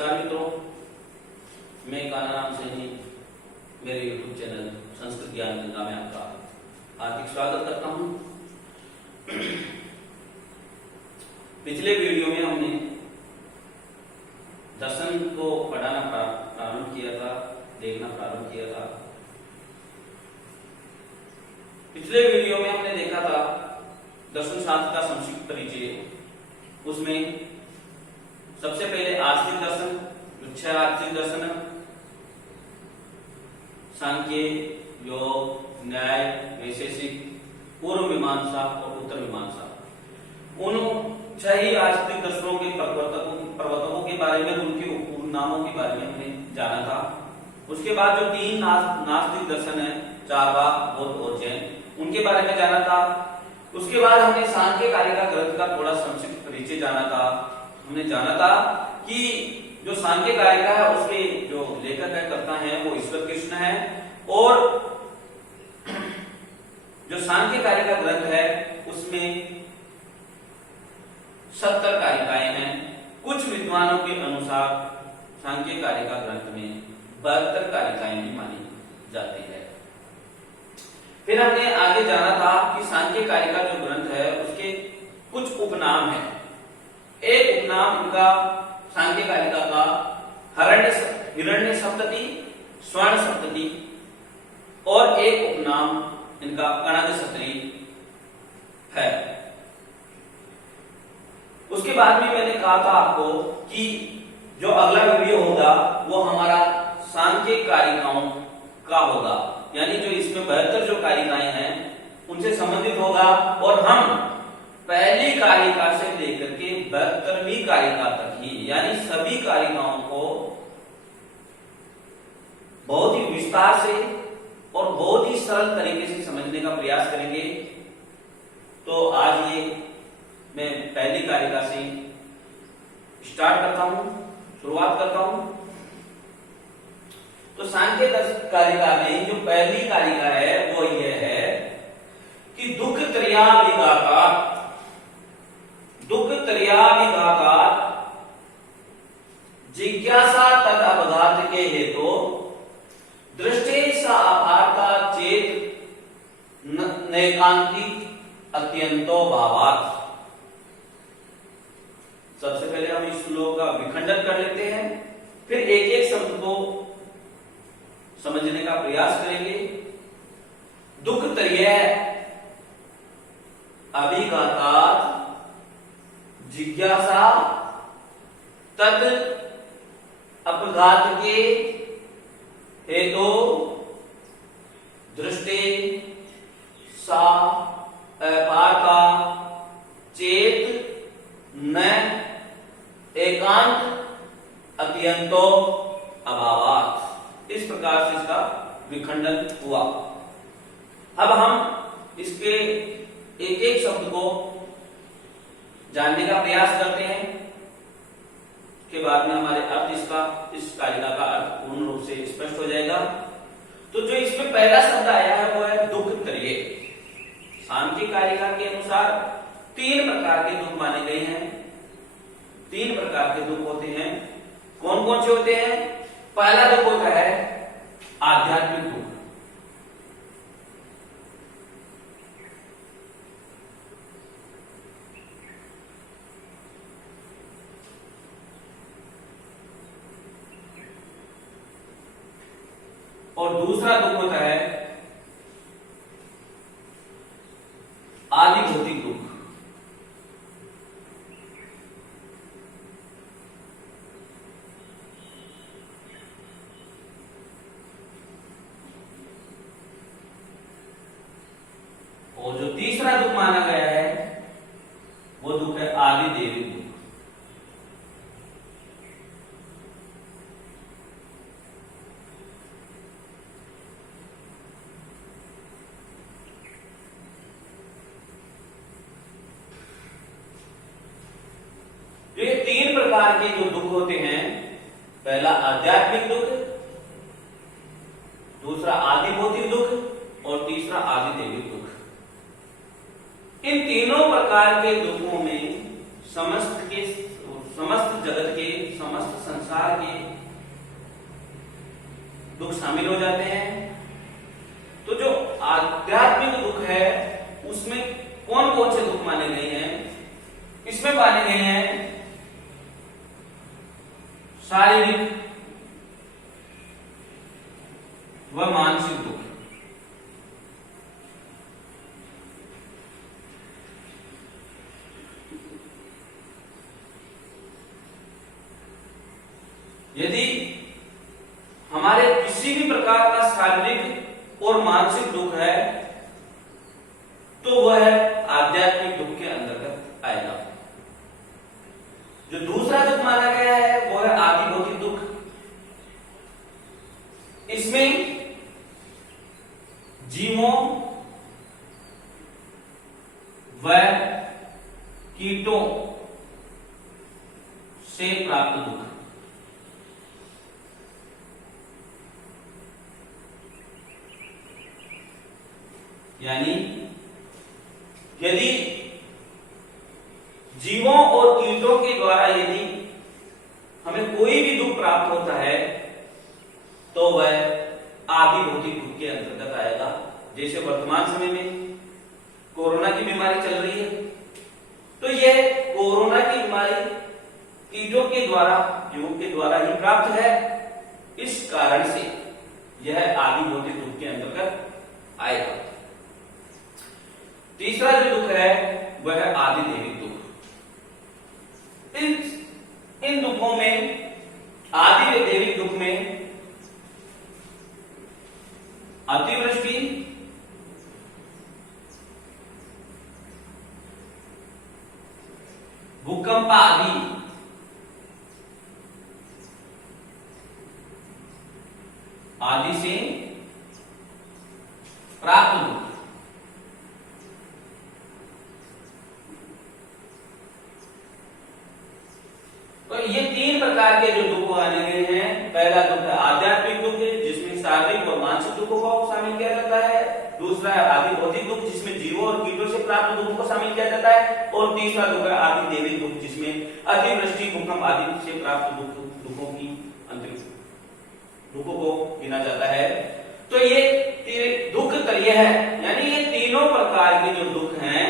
नमस्कार मित्रों, मैं कानाराम सैनी मेरे YouTube चैनल संस्कृत ज्ञान गंगा में आपका हार्दिक स्वागत करता हूं। पिछले वीडियो में हमने दर्शन को पढ़ाना प्रारंभ किया था, देखना प्रारंभ किया था। पिछले वीडियो में हमने देखा था दर्शन शास्त्र का संक्षिप्त परिचय। उसमें सबसे पहले आस्तिक दर्शन, जो 6 आस्तिक दर्शन, सांख्य, योग, न्याय, वैशेषिक, पूर्व मीमांसा और उत्तर मीमांसा, उन 6 ही आस्तिक दर्शनों के प्रवर्तकों के बारे में, उनके पूर्ण नामों के बारे में हमने जाना था। उसके बाद जो 3 नास्तिक दर्शन है, चारवाक, बौद्ध और जैन, उनके बारे में जाना था। उसके बाद हमने सांख्य कारिका ग्रंथ का थोड़ा संक्षिप्त परिचय जाना था। हमने जाना था कि जो सांख्य कारिका है उसके जो लेखक है, कर्ता है, वो ईश्वर कृष्ण है, और जो सांख्य कारिका ग्रंथ है उसमें 70 कारिकाएं हैं। कुछ विद्वानों के अनुसार सांख्य कारिका ग्रंथ में 72 कारिकाएं भी मानी जाती है। फिर हमने आगे जाना था कि सांख्य कारिका जो ग्रंथ है उसके कुछ उपनाम हैं। एक उपनाम इनका सांख्य कारिका का हिरण्य सप्तति, स्वर्ण सप्तति, और एक उपनाम इनका कणग सत्री है। उसके बाद में मैंने कहा था आपको कि जो अगला वीडियो होगा वो हमारा सांख्य कारिकाओं का होगा, यानी जो इसमें 72 जो कारिकाएं हैं उनसे संबंधित होगा, और हम पहली कारिका से लेकर के 72वीं कारिका तक ही, यानी सभी कारिकाओं को बहुत ही विस्तार से और बहुत ही सरल तरीके से समझने का प्रयास करेंगे। तो आज ये मैं पहली कारिका से स्टार्ट करता हूं, शुरुआत करता हूं। तो सांख्य कारिका में जो पहली कारिका है वो ये है कि दुख त्रयाभिघाता जिज्ञासा तद अपघात के हेतु दृष्टि सा अपार्था चेत नैकांतिक अत्यंतो भावात्। सबसे पहले हम इस श्लोक का विखंडन कर लेते हैं, फिर एक एक शब्द को समझने का प्रयास करेंगे। दुख त्रय अभिघातात् जिज्ञासा तद अपघात के हेतु दृष्टि सा अपार्था चेत न एकांत अत्यंतो अभावात्। इस प्रकार से इसका विखंडन हुआ। अब हम इसके एक एक शब्द को जानने का प्रयास करते हैं, के बाद में हमारे अर्थ इस कारिका का अर्थ पूर्ण रूप से स्पष्ट हो जाएगा। तो जो इसमें पहला शब्द आया है वो है दुख त्रय। सांख्य कारिका के अनुसार 3 प्रकार के दुख माने गए हैं। 3 प्रकार के दुख होते हैं। कौन कौन से होते हैं? पहला दुख होता है आध्यात्मिक दुख। और दूसरा दुख होता है आदि भौतिक दुख। और जो तीसरा दुख माना गया है वो दुख है आदि देवी दुख। ये 3 प्रकार के जो दुख होते हैं, पहला आध्यात्मिक दुख, दूसरा आदि भौतिक दुख और तीसरा आदि दैविक दुख। इन तीनों प्रकार के दुखों में समस्त जगत के समस्त संसार संसार के दुख शामिल हो जाते हैं। तो जो आध्यात्मिक दुख है उसमें कौन कौन से दुख माने गए हैं? इसमें माने गए हैं शारीरिक व मानसिक दुख। यदि हमारे किसी भी प्रकार का शारीरिक और मानसिक दुख है तो वह आध्यात्मिक दुख के अंतर्गत आएगा। जो दूसरा दुख माना गया है वो है आदि भौतिक दुख। इसमें जीवों व कीटों से प्राप्त दुख। यानी यदि जीवों और कीटों के द्वारा यदि हमें कोई भी दुख प्राप्त होता है तो वह आदि भौतिक दुख के अंतर्गत आएगा। जैसे वर्तमान समय में कोरोना की बीमारी चल रही है तो यह कोरोना की बीमारी कीटों के द्वारा, जीवों के द्वारा ही प्राप्त है। इस कारण से यह आदि भौतिक दुख के अंतर्गत आएगा। तीसरा जो दुख है वह है आदि दैविक दुख। इन दुखों में, आदि व दैविक दुख में अतिवृष्टि, भूकंप आदि से प्राप्त दुख। तो ये तीन प्रकार के जो दुख आने गए हैं। पहला दुख है आध्यात्मिक दुख जिसमें शारीरिक और मानसिक दुखों को शामिल किया जाता है। दूसरा है आदि भौतिक दुख जिसमें जीवों और कीटों से प्राप्त दुखों को शामिल किया जाता है। और तीसरा दुख है आदि दैविक दुख जिसमें अतिवृष्टि, भूकंप आदि से प्राप्त दुखों की दुखों को गिना जाता है। तो ये दुख त्रय है, यानी ये तीनों प्रकार के जो दुख हैं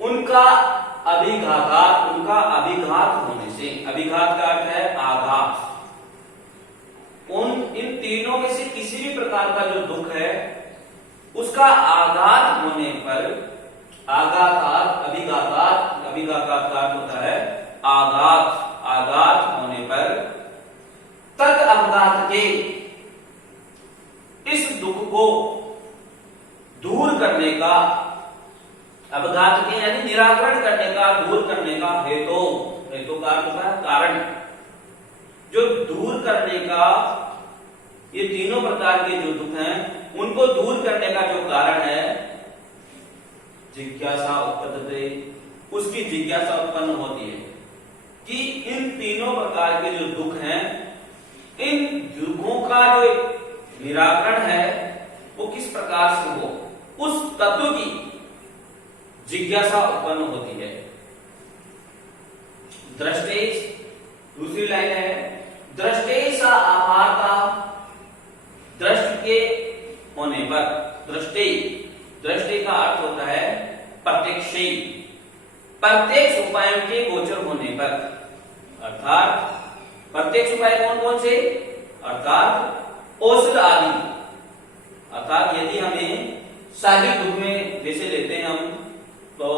उनका अभिघात होने से, अभिघात का अर्थ है आघात। इन तीनों में से किसी भी प्रकार का जो दुख है उसका आघात होने पर, अभिघात का अर्थ होता है आघात होने पर तद अवघात के इस दुख को दूर करने का, अवघात के यानी निराकरण करने का, दूर करने का हेतु का अर्थ होता है कारण। जो दूर करने का, ये तीनों प्रकार के जो दुख हैं उनको दूर करने का जो कारण है जिज्ञासा उत्पत्ति, उसकी जिज्ञासा उत्पन्न होती है कि इन तीनों प्रकार के जो दुख हैं, इन दुखों का जो निराकरण है वो किस प्रकार से हो, उस तत्व की जिज्ञासा उत्पन्न होती है। दृष्टेश, दूसरी लाइन है दृष्टेश आहारता, दृष्टि के होने पर, दृष्टि का अर्थ होता है प्रत्यक्ष, प्रत्यक्ष उपायों के गोचर होने पर। अर्थात प्रत्यक्ष उपाय कौन कौन से? अर्थात औषध आदि। अर्थात यदि हमें शारीरिक दुख में जैसे लेते हैं हम, तो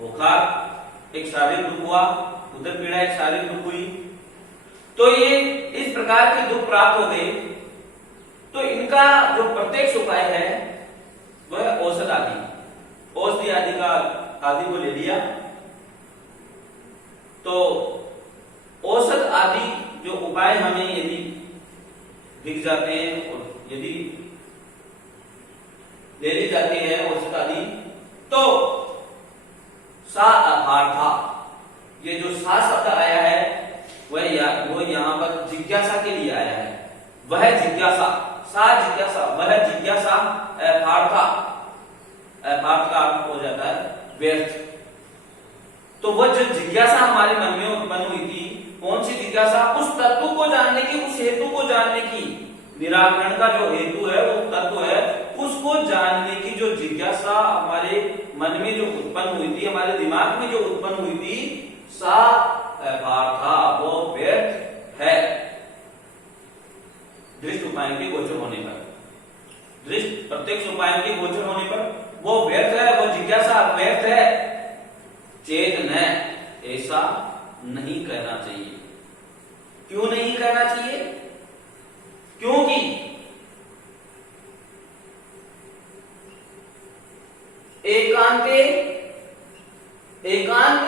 बुखार एक शारीरिक दुख हुआ, उदर पीड़ा एक शारीरिक दुख हुई, तो ये इस प्रकार के दुख प्राप्त हो गए। तो इनका जो प्रत्यक्ष उपाय है वह औषध आदि, औषधि आदि को ले लिया। तो औषध आदि जो उपाय हमें यदि दिख जाते हैं और यदि ले ली जाती है औषध आदि, तो सा अर्थार्था, ये जो सा शब्द आया है वो यहाँ पर जिज्ञासा के लिए आया है। वह जिज्ञासा, सा जिज्ञासा, वह जिज्ञासा अर्थार्था, अर्थार्थ का अर्थ हो जाता है व्यर्थ। तो वह जो जिज्ञासा हमारे मन में उत्पन्न हुई थी कौन सी जिज्ञासा? उस तत्व को जानने की, उस हेतु को जानने की। निराकरण का जो हेतु है, वो तत्व है, उसको जानने की जो जिज्ञासा हमारे मन में जो उत्पन्न हुई थी, हमारे दिमाग में जो उत्पन्न हुई थी, सा था, वो व्यर्थ है। दृष्ट उपायों के गोचर होने पर, दृष्ट प्रत्यक्ष उपायों के गोचर होने पर वो व्यर्थ है, वो जिज्ञासा व्यर्थ है। चेत न, ऐसा नहीं कहना चाहिए। क्यों नहीं कहना चाहिए? क्योंकि एकांत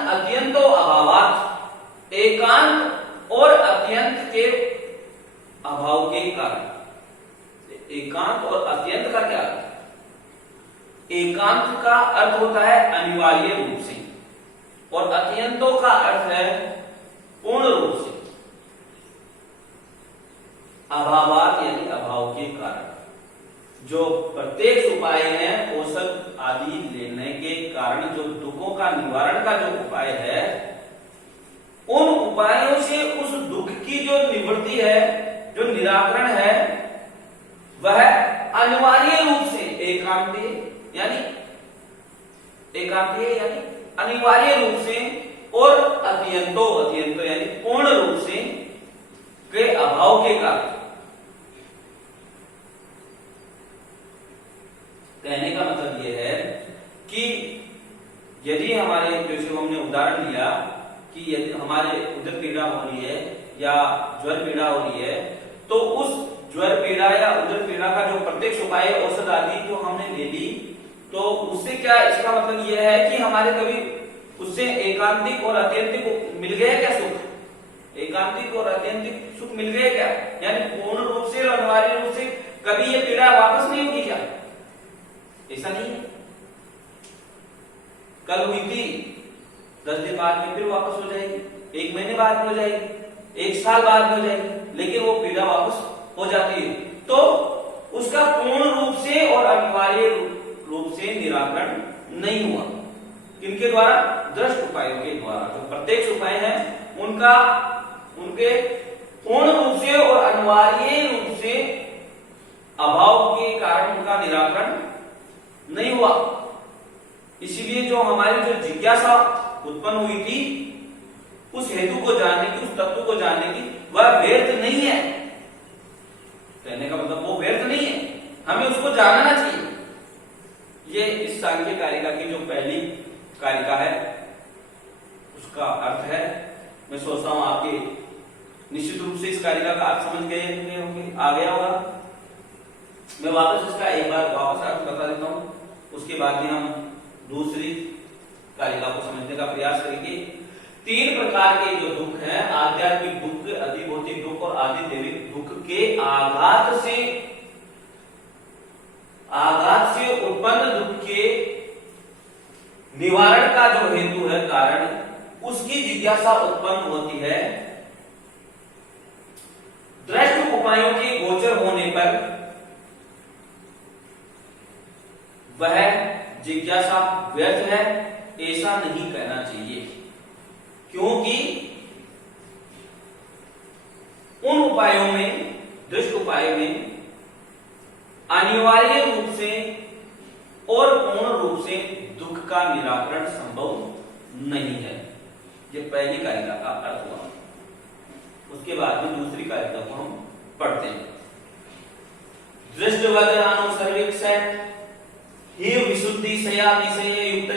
अत्यंतो अभावात, एकांत और अत्यंत के अभाव के कारण। एकांत और अत्यंत का क्या अर्थ है? एकांत का अर्थ होता है अनिवार्य रूप से, और अत्यंतों का अर्थ है पूर्ण रूप से। अभावात यानी अभाव के कारण। जो प्रत्येक उपाय है, औषध आदि लेने के कारण जो दुखों का निवारण का जो उपाय है, उन उपायों से उस दुख की जो निवृत्ति है, जो निराकरण है, वह अनिवार्य रूप से एकांतीय यानी अनिवार्य रूप से, और अत्यंतो यानी पूर्ण रूप से के अभाव के कारण। कहने का मतलब यह है कि यदि हमारे, जैसे हमने उदाहरण लिया कि यदि हमारे उदर पीड़ा हो रही है या ज्वर पीड़ा हो रही है, तो उस ज्वर पीड़ा या उदर पीड़ा का जो प्रत्यक्ष उपाय औषध आदि जो हमने ले ली, तो उससे क्या, इसका मतलब यह है कि हमारे कभी उससे एकांतिक और अत्यंतिक मिल गया क्या सुख? एकांतिक और अत्यंतिक सुख मिल गए क्या? यानी पूर्ण रूप से और अनिवार्य रूप से कभी ये पीड़ा वापस नहीं होगी क्या? ऐसा नहीं है। कल हुई थी, 10 दिन बाद में फिर वापस हो जाएगी, 1 महीने बाद में हो जाएगी, 1 साल बाद में हो जाएगी, लेकिन वो पीड़ा वापस हो जाती है। तो उसका पूर्ण रूप से और अनिवार्य रूप से निराकरण नहीं हुआ। किनके द्वारा? दृष्ट उपायों के द्वारा। जो प्रत्यक्ष उपाय है उनके पूर्ण रूप से और अनिवार्य रूप से अभाव के कारण उनका निराकरण नहीं हुआ। इसीलिए जो हमारी जो जिज्ञासा उत्पन्न हुई थी, उस हेतु को जानने की, उस तत्व को जानने की, वह व्यर्थ नहीं है। कहने का मतलब वो व्यर्थ नहीं है, हमें उसको जानना चाहिए। ये इस सांख्य कारिका की जो पहली कारिका है उसका अर्थ है। मैं सोचता हूं आपके निश्चित रूप से इस कारिका का अर्थ समझ गए होंगे, आ गया होगा। मैं वापस इसका एक बार वापस अर्थ बता देता हूं, उसके बाद में हम दूसरी कारिका को समझने का प्रयास करेंगे। 3 प्रकार के जो दुख हैं, आध्यात्मिक दुख, अधिभौतिक दुख और आदिदैविक दुख के आघात से उत्पन्न दुख के निवारण का जो हेतु है, कारण, उसकी जिज्ञासा उत्पन्न होती है। दृष्ट उपायों के गोचर होने पर वह जिज्ञासा व्यर्थ है, ऐसा नहीं कहना चाहिए। क्योंकि उन उपायों में, दृष्ट उपायों में अनिवार्य रूप से और पूर्ण रूप से दुख का निराकरण संभव नहीं है। ये पहली कारिका का अर्थ हुआ। उसके बाद में दूसरी कारिका को हम पढ़ते हैं। दृष्टवदनानुसर्विक से ही विशुद्धि सयातिशय युक्त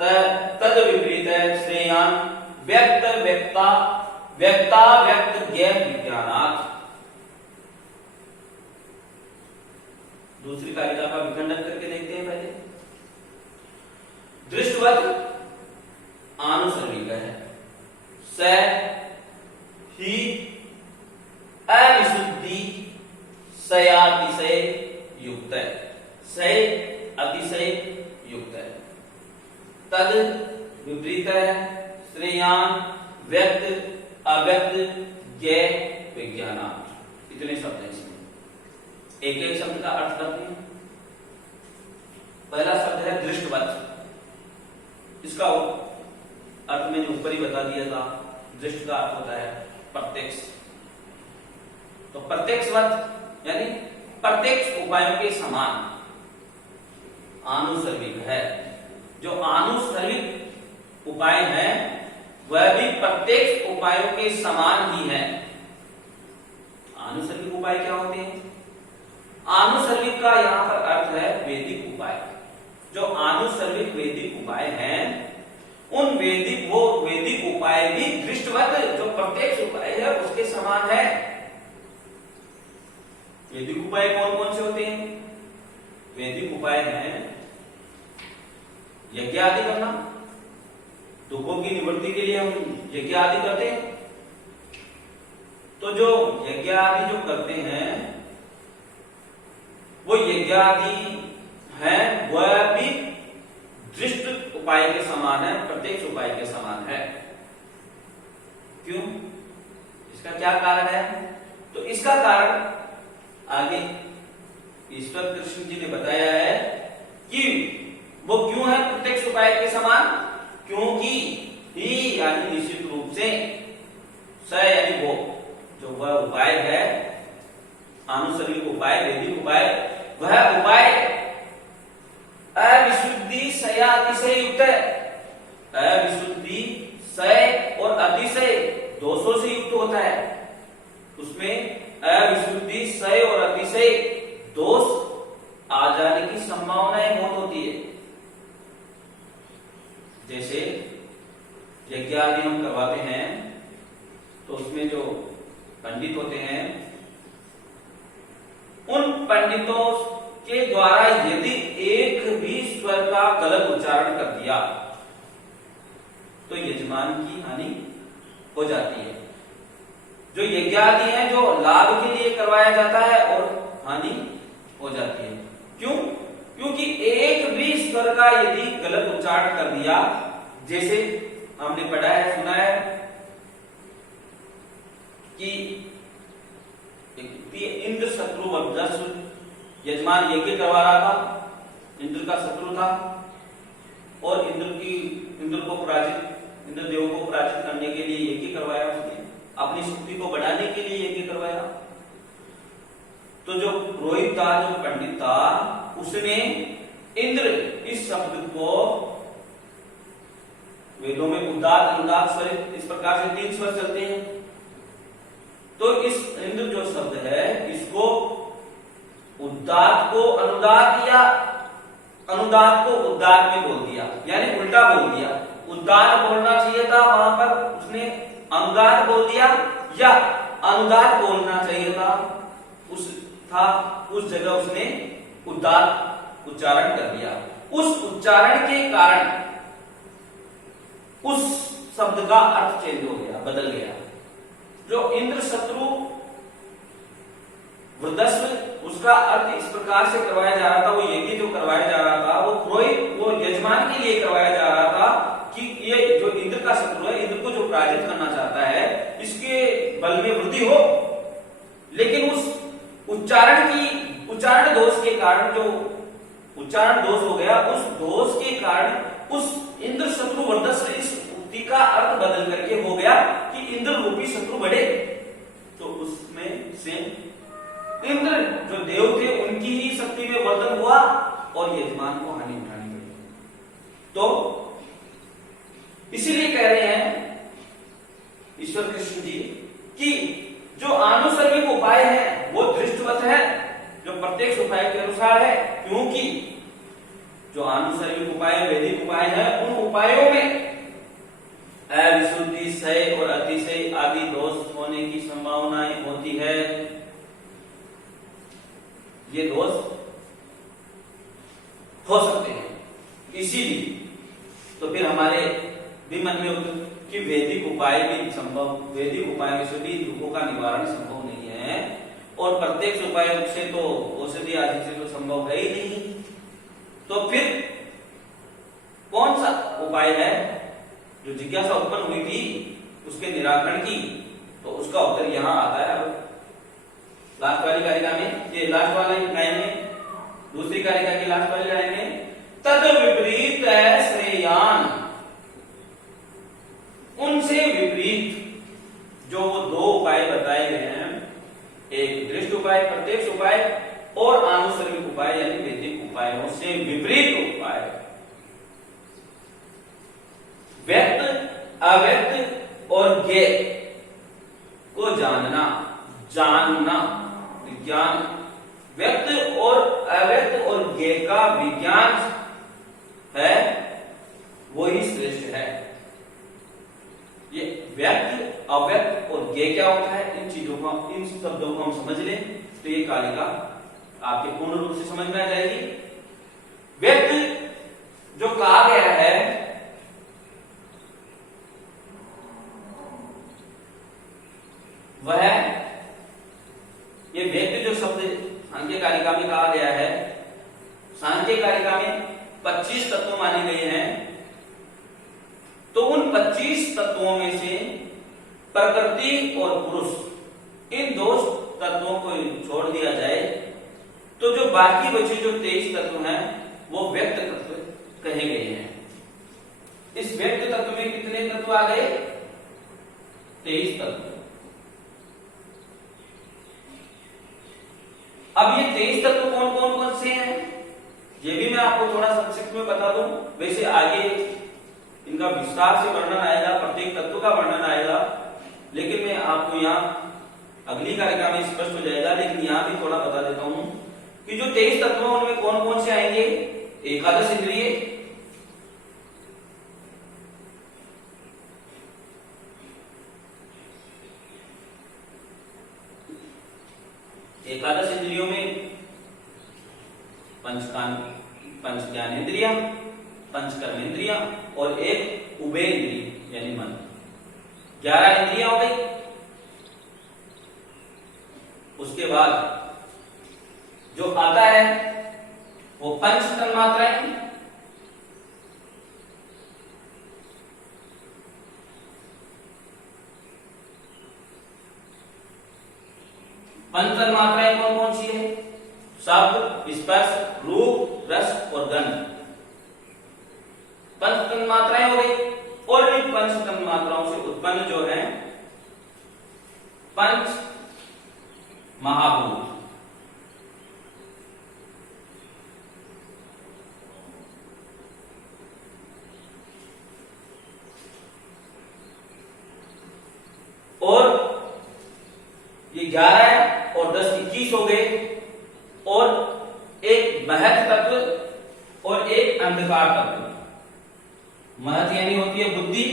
तद विपरीत श्रेयान व्यक्ता व्यक्त ज्ञ विज्ञानात्। दूसरी कारिका का विखंडन करके देखते हैं पहले। दृष्टवत आनुसर्विक है, स ही अविशुद्धि सयातिशय युक्त है, सय अतिशय युक्त है। तद विपरीत है श्रेयान व्यक्त अव्यक्त ज्ञ विज्ञानात्। इतने शब्द हैं इसमें, एक एक शब्द का अर्थ करते हैं। पहला शब्द है दृष्टवत। इसका अर्थ मैंने ऊपर ही बता दिया था। दृष्ट का अर्थ होता है प्रत्यक्ष। तो प्रत्यक्षवत यानी प्रत्यक्ष उपायों के समान आनुसर्विक है। जो आनुसर्विक उपाय है वह भी प्रत्यक्ष उपायों के समान ही है। आनुसर्विक उपाय क्या होते हैं? आनुसर्विक का यहां पर अर्थ है वैदिक उपाय। जो आनुसर्विक वैदिक उपाय हैं उन वैदिक उपाय भी दृष्टवत जो प्रत्यक्ष उपाय है उसके समान है। वैदिक उपाय कौन कौन से होते हैं? वैदिक उपाय हैं यज्ञ आदि करना, दुखों की निवृत्ति के लिए हम यज्ञ आदि करते हैं। तो जो यज्ञ आदि जो करते हैं वो यज्ञ आदि है वह भी दृष्ट उपाय के समान है, प्रत्यक्ष उपाय के समान है। क्यों? इसका क्या कारण है? तो इसका कारण आगे ईश्वर कृष्ण जी ने बताया है कि वो क्यों है प्रत्यक्ष उपाय के समान। क्योंकि ही यानी निश्चित रूप से स यानी वो जो वह उपाय है आनुसर्विक उपाय वैदिक उपाय वह उपाय अविशुद्धि सया अतिशय युक्त है। अविशुद्धि सय और अतिशय दोषों से युक्त होता है। उसमें अविशुद्धि सय और अतिशय दोष आ जाने की संभावनाएं बहुत होती है। जैसे यज्ञ आदि हम करवाते हैं तो उसमें जो पंडित होते हैं उन पंडितों के द्वारा यदि एक भी स्वर का गलत उच्चारण कर दिया तो यजमान की हानि हो जाती है। जो यज्ञ आदि है जो लाभ के लिए करवाया जाता है और हानि हो जाती है। क्यों? क्योंकि एक भी स्वर का यदि गलत उच्चारण कर दिया, जैसे हमने पढ़ा है सुना है कि इंद्र शत्रु वर्चस्व यजमान यज्ञ करवा रहा था, इंद्र का शत्रु था और इंद्र को पराजित इंद्रदेव को पराजित करने के लिए यज्ञ करवाया। उसने अपनी शक्ति को बढ़ाने के लिए यज्ञ करवाया। तो जो पुरोहित था जो पंडित था उसने इंद्र इस शब्द को वेदों में उदात अनुदात स्वर इस प्रकार से 3 स्वर चलते हैं। तो इस इंद्र जो शब्द है इसको उदात को अनुदात या अनुदात को उदात में बोल दिया, यानी उल्टा बोल दिया। उदात बोलना चाहिए था वहां पर उसने अनुदात बोल दिया, या अनुदात बोलना चाहिए था उस जगह उसने उदात उच्चारण कर दिया। उस उच्चारण के कारण उस शब्द का अर्थ चेंज हो गया, बदल गया। जो इंद्र शत्रु वृद्धस्व उसका अर्थ इस प्रकार से करवाया जा रहा था, वो यज्ञ जो करवाया जा रहा था वो पुरोहित वो यजमान के लिए करवाया जा रहा था कि ये जो इंद्र का शत्रु है, इंद्र को जो पराजित करना चाहता है, इसके बल में वृद्धि हो। लेकिन उस उच्चारण दोष के कारण जो उच्चारण दोष हो गया, उस दोष के कारण उस इंद्र शत्रु वर्धस्व इस उक्ति का अर्थ बदल करके हो गया कि इंद्र रूपी शत्रु बढ़े। तो उसमें से इंद्र जो देव थे उनकी ही शक्ति में वर्धन हुआ और यजमान को हानि उठानी पड़ी। तो इसीलिए कह रहे हैं ईश्वर कृष्ण जी कि जो आनुसर्गिक उपाय है वो दृष्टवत है, जो प्रत्यक्ष उपाय के अनुसार है। क्योंकि जो आनुसर्गिक उपाय वैदिक उपाय है उन उपायों में अविशुद्धि सय और अतिशय आदि दोष होने की संभावनाएं होती है। ये दोष हो सकते हैं। इसीलिए तो फिर हमारे भी मन में कि वैदिक उपाय भी संभव, वैदिक उपायों से भी दुखों का निवारण संभव नहीं है और प्रत्यक्ष उपायों से तो औषधि आदि से तो संभव है ही नहीं। तो फिर कौन सा उपाय है? जो जिज्ञासा उत्पन्न हुई थी उसके निराकरण की, तो उसका उत्तर यहां आता है। लास्ट वाली कारिका में, ये लास्ट वाली लाइन में, दूसरी कारिका की लास्ट वाली लाइन में, तद विपरीत श्रेयान, उनसे विपरीत विपरीत उपाय। व्यक्त, अव्यक्त और ज्ञेय को जानना, विज्ञान। व्यक्त और अव्यक्त और ज्ञेय का विज्ञान है, वो ही श्रेष्ठ है। ये व्यक्त, अव्यक्त और ज्ञेय क्या होता है, इन चीजों को, इन शब्दों को हम समझ लें तो ये कालिका आपके पूर्ण रूप से समझ में आ जाएगी। व्यक्त जो कहा गया है वह, ये व्यक्त जो शब्द सांख्य कालिका में कहा गया है, सांख्य कालिका में 25 तत्व माने गए हैं। तो उन 25 तत्वों में से प्रकृति और पुरुष, इन दो तत्वों को छोड़ दिया जाए तो जो बाकी बचे जो 23 तत्व हैं वो व्यक्त तत्व कहे गए हैं। इस व्यक्त तत्व में कितने तत्व आ गए? 23 तत्व। अब ये 23 तत्व कौन कौन से हैं, ये भी मैं आपको थोड़ा संक्षिप्त में बता दूं। वैसे आगे इनका विस्तार से वर्णन आएगा, प्रत्येक तत्व का वर्णन आएगा, लेकिन मैं आपको यहाँ अगली कारिका में स्पष्ट हो जाएगा। लेकिन यहाँ भी थोड़ा बता देता हूं कि जो 23 तत्व हैं उनमें कौन कौन से आएंगे। एकादश इंद्रिय, एकादश इंद्रियों में पंच ज्ञानेंद्रिया, पंच कर्मेंद्रिया और एक उभय इंद्रिय यानी मन। 11 इंद्रिया हो गई। उसके बाद जो आता है वो पंच तन्मात्राएं, पंच तन्मात्राएं कौन कौन सी है? शब्द, स्पर्श, रूप, रस और गंध। पंच तन्मात्राएं हो गई। और इन पंच तन्मात्राओं से उत्पन्न जो है पंच महाभूत। और ये 11 है और 10 21 हो गए। और एक महत तत्व और एक अंधकार तत्व। महत यानी होती है बुद्धि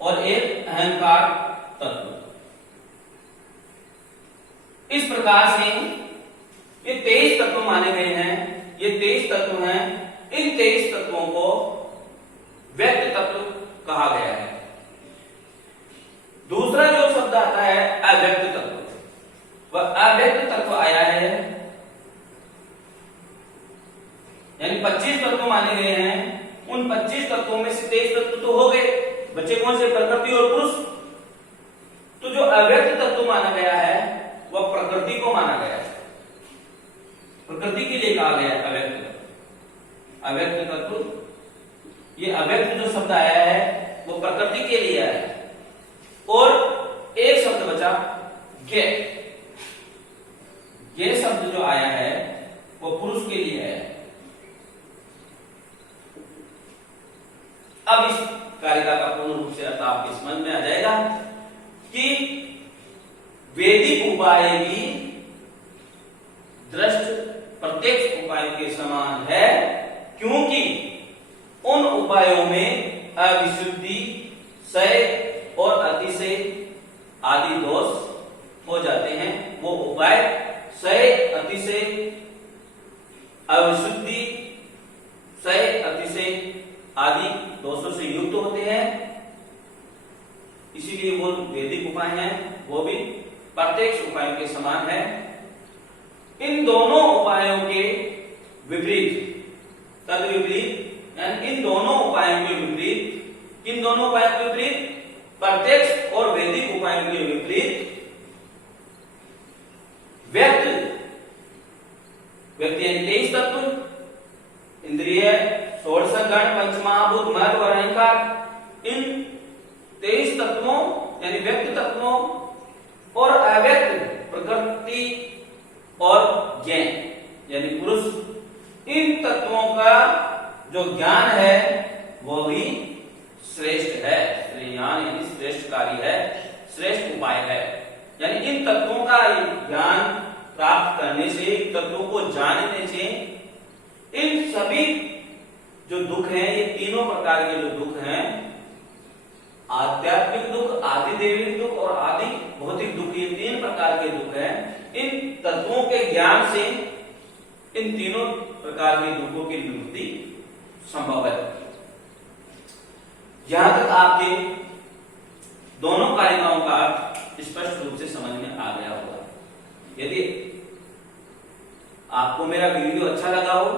और एक अहंकार तत्व। इस प्रकार से ये 23 तत्व माने गए हैं। ये 23 तत्व हैं। इन 23 तत्वों को व्यक्त तत्व कहा गया है। दूसरा जो शब्द आता है अव्यक्त तत्व, वह अव्यक्त तत्व आया है। यानी 25 तत्व माने गए हैं। उन 25 तत्वों में से 23 तत्व तो हो गए, बच्चे कौन से? प्रकृति और पुरुष। तो जो अव्यक्त तत्व माना गया है वह प्रकृति को माना गया है। प्रकृति के लिए कहा गया है अव्यक्त तत्व। अव्यक्त तत्व, ये अव्यक्त जो शब्द आया है वो प्रकृति के लिए आया है। और एक शब्द बचा ज्ञेय। ज्ञेय शब्द जो आया है वो पुरुष के लिए है। अब इस कारिका का पूर्ण रूप से अर्थ आपके समझ में आ जाएगा कि वैदिक उपाय भी दृष्ट प्रत्यक्ष उपाय के समान है, क्योंकि उन उपायों में अविशुद्धि, क्षय और अतिशय आदि दोष हो जाते हैं। वो उपाय क्षय, अतिशय, अविशुद्धि, क्षय, अतिशय आदि दोषों से युक्त होते हैं। इसीलिए वो वैदिक उपाय हैं, वो भी प्रत्यक्ष उपायों के समान है। इन दोनों उपायों के विपरीत, तद विपरीत, इन दोनों उपायों के विपरीत, किन दोनों उपायों के विपरीत? प्रत्यक्ष और वैदिक उपायों के विपरीत व्यक्त यानी 23 तत्व, इंद्रिय, षोडश गण, पंचमहाभूत, महत और अहंकार, इन 23 तत्वों यानी व्यक्त तत्वों और अव्यक्त प्रकृति और ज्ञेय यानी पुरुष, इन तत्वों का जो ज्ञान है वो भी श्रेष्ठ है, श्रेयान यानी श्रेष्ठ कार्य है, श्रेष्ठ उपाय है। यानी इन तत्वों का ज्ञान प्राप्त करने से, तत्वों को जानने से इन सभी जो दुख हैं, ये तीनों प्रकार के जो दुख हैं, आध्यात्मिक दुख, आदि दैविक दुख और आदि भौतिक दुख, ये तीन प्रकार के दुख हैं। इन तत्वों के ज्ञान से इन तीनों प्रकार के दुखों की निवृत्ति संभव है। यहां तक आपके दोनों कारिकाओं का स्पष्ट रूप से समझ में आ गया होगा। यदि आपको मेरा वीडियो अच्छा लगा हो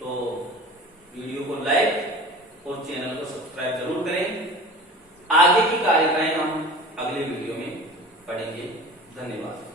तो वीडियो को लाइक और चैनल को सब्सक्राइब जरूर करें। आगे की कारिकाएं हम अगले वीडियो में पढ़ेंगे। धन्यवाद।